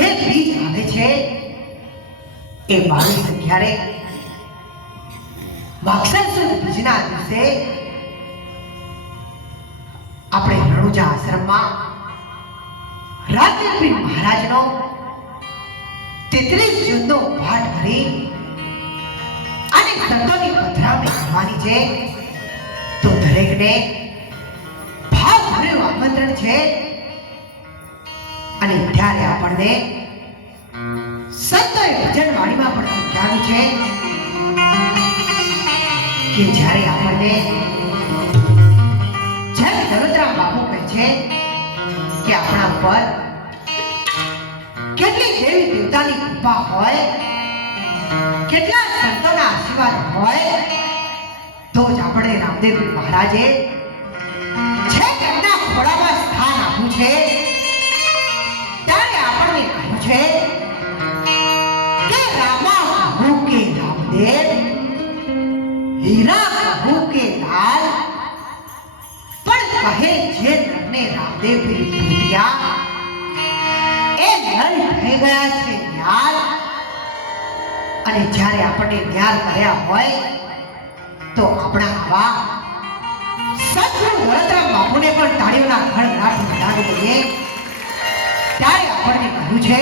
જે બીજ આવે છે એ 22/11 માગસર સુદ બીજના દિવસે આપણે રણુજા આશ્રમમાં રાજપીર મહારાજનો 33 જૂનનો પાઠ ભરી અને સંતોની પધરામણી કરવાની છે. તો દરેકને ભાવભર્યું આમંત્રણ છે. અને ત્યારે આપણને સંતોએ ભજનવાણીમાં પણ સમજાવ્યું છે કે જ્યારે આપણને જેમ દરોદરા બાપુ કહે છે કે આપણા ઉપર કેટલી દેવી દેવતાની કૃપા હોય, કેટલા સંતોના આશીર્વાદ હોય, તો જ આપણે રામદેવ મહારાજે જે તેમના ખોળામાં સ્થાન આપ્યું છે. ત્યારે આપણને કહ્યું છે કે રામા કહું કે રામદેવ, હીરા કહું કે લાલ, પણ કહે જે નરને રામદેવ ભૂલ્યા એ નર થઈ ગયા છે ન્યાલ. અને જ્યારે આપણને ન્યાલ કર્યા હોય તો આપણા આવા સદગુરુ દરોદરા બાપુને પણ તાળીઓના ગણગણાટ વધાવી દઈએ. ત્યારે આપણને કહ્યું છે